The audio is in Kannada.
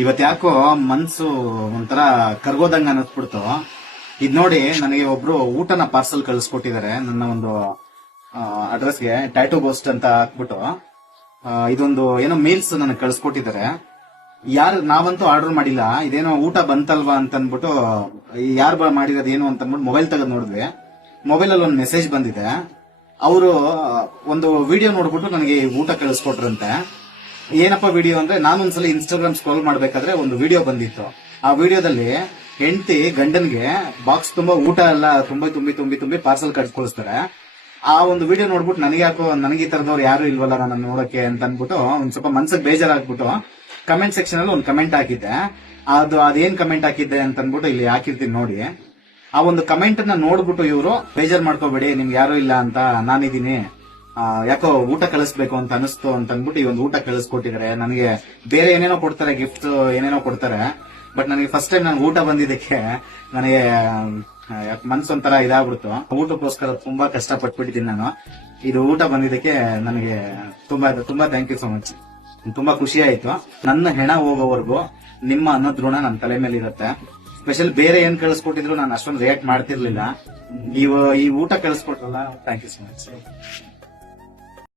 ಇವತ್ ಯಾಕೋ ಮನ್ಸು ಒಂಥರ ಕರ್ಗೋದಂಗ ಅನ್ನಿಸ್ಬಿಡ್ತು. ಇದ್ ನೋಡಿ, ನನಗೆ ಒಬ್ರು ಊಟನ ಪಾರ್ಸಲ್ ಕಳಿಸ್ಕೊಟ್ಟಿದ್ದಾರೆ ನನ್ನ ಒಂದು ಅಡ್ರೆಸ್ಗೆ. ಟ್ಯಾಟೂ ಗೋಸ್ಟ್ ಅಂತ ಹಾಕ್ಬಿಟ್ಟು ಇದೊಂದು ಏನೋ ಮೀಲ್ಸ್ ನನಗೆ ಕಳಿಸ್ಕೊಟ್ಟಿದ್ದಾರೆ. ನಾವಂತೂ ಆರ್ಡರ್ ಮಾಡಿಲ್ಲ, ಇದೇನೋ ಊಟ ಬಂತಲ್ವಾ ಅಂತ ಅನ್ಬಿಟ್ಟು ಯಾರು ಮಾಡಿರೋದು ಏನು ಅಂತ ಅಂದ್ಬಿಟ್ಟು ಮೊಬೈಲ್ ತೆಗೆದು ನೋಡಿದ್ವಿ. ಮೊಬೈಲ್ ಅಲ್ಲಿ ಒಂದು ಮೆಸೇಜ್ ಬಂದಿದೆ. ಅವರು ಒಂದು ವಿಡಿಯೋ ನೋಡ್ಬಿಟ್ಟು ನನಗೆ ಊಟ ಕಳಿಸ್ಕೊಟ್ರಂತೆ. ಏನಪ್ಪ ವಿಡಿಯೋ ಅಂದ್ರೆ, ನಾನೊಂದ್ಸಲ ಇನ್ಸ್ಟಾಗ್ರಾಮ್ ಸ್ಕ್ರೋಲ್ ಮಾಡ್ಬೇಕಾದ್ರೆ ಒಂದು ವಿಡಿಯೋ ಬಂದಿತ್ತು. ಆ ವಿಡಿಯೋದಲ್ಲಿ ಹೆಂಡತಿ ಗಂಡನ್ಗೆ ಬಾಕ್ಸ್ ತುಂಬಾ ಊಟ ಎಲ್ಲ ತುಂಬಿ ಪಾರ್ಸಲ್ ಕಳ್ಸ್ಕೊಳಿಸ್ತಾರೆ. ಆ ಒಂದು ವಿಡಿಯೋ ನೋಡ್ಬಿಟ್ಟು ನನಗೆ ಈ ತರದವ್ರು ಯಾರು ಇಲ್ವಲ್ಲ ನನ್ನ ನೋಡಕ್ಕೆ ಅಂತ ಅನ್ಬಿಟ್ಟು ಒಂದ್ ಸ್ವಲ್ಪ ಮನ್ಸಿಗೆ ಬೇಜಾರಾಗ್ಬಿಟ್ಟು ಕಮೆಂಟ್ ಸೆಕ್ಷನ್ ಅಲ್ಲಿ ಒಂದು ಕಮೆಂಟ್ ಹಾಕಿದ್ದೆ. ಅದೇನ್ ಕಮೆಂಟ್ ಹಾಕಿದ್ದೆ ಅಂತ ಅನ್ಬಿಟ್ಟು ಇಲ್ಲಿ ಹಾಕಿರ್ತೀನಿ ನೋಡಿ. ಆ ಒಂದು ಕಮೆಂಟ್ ನ ನೋಡ್ಬಿಟ್ಟು ಇವರು ಬೇಜಾರ್ ಮಾಡ್ಕೋಬೇಡಿ, ನಿಮ್ಗೆ ಯಾರು ಇಲ್ಲ ಅಂತ ನಾನಿದ್ದೀನಿ, ಯಾಕೋ ಊಟ ಕಳಿಸ್ಬೇಕು ಅಂತ ಅನಿಸ್ತು ಅಂತ ಅನ್ಬಿಟ್ಟು ಈ ಒಂದು ಊಟ ಕಳಿಸ್ಕೊಟ್ಟಿದ್ದಾರೆ. ನನಗೆ ಬೇರೆ ಏನೇನೋ ಕೊಡ್ತಾರೆ, ಗಿಫ್ಟ್ ಏನೇನೋ ಕೊಡ್ತಾರೆ, ಬಟ್ ನನಗೆ ಫಸ್ಟ್ ಟೈಮ್ ನನ್ಗೆ ಊಟ ಬಂದಿದ್ದಕ್ಕೆ ನನಗೆ ಮನ್ಸೊಂಥರ ಇದಾಗ್ಬಿಡ್ತು. ಊಟಕ್ಕೋಸ್ಕರ ತುಂಬಾ ಕಷ್ಟ ಪಟ್ಬಿಟ್ಟಿದ್ದೀನಿ ನಾನು. ಇದು ಊಟ ಬಂದಿದ್ದಕ್ಕೆ ನನಗೆ ತುಂಬಾ ಥ್ಯಾಂಕ್ ಯು ಸೋ ಮಚ್. ತುಂಬಾ ಖುಷಿ ಆಯ್ತು. ನನ್ನ ಹೆಣ ಹೋಗೋವರೆಗೂ ನಿಮ್ಮ ಅನ್ನೋದ್ ಋಣ ನನ್ನ ತಲೆ ಮೇಲೆ ಇರುತ್ತೆ. ಸ್ಪೆಷಲ್ ಬೇರೆ ಏನ್ ಕಳಿಸ್ಕೊಟ್ಟಿದ್ರು ನಾನು ಅಷ್ಟೊಂದು ರಿಯಾಕ್ಟ್ ಮಾಡ್ತಿರ್ಲಿಲ್ಲ. ಈ ಊಟ ಕಳಿಸ್ಕೊಟ್ರಲ್ಲ, ಥ್ಯಾಂಕ್ ಯು ಸೋ ಮಚ್.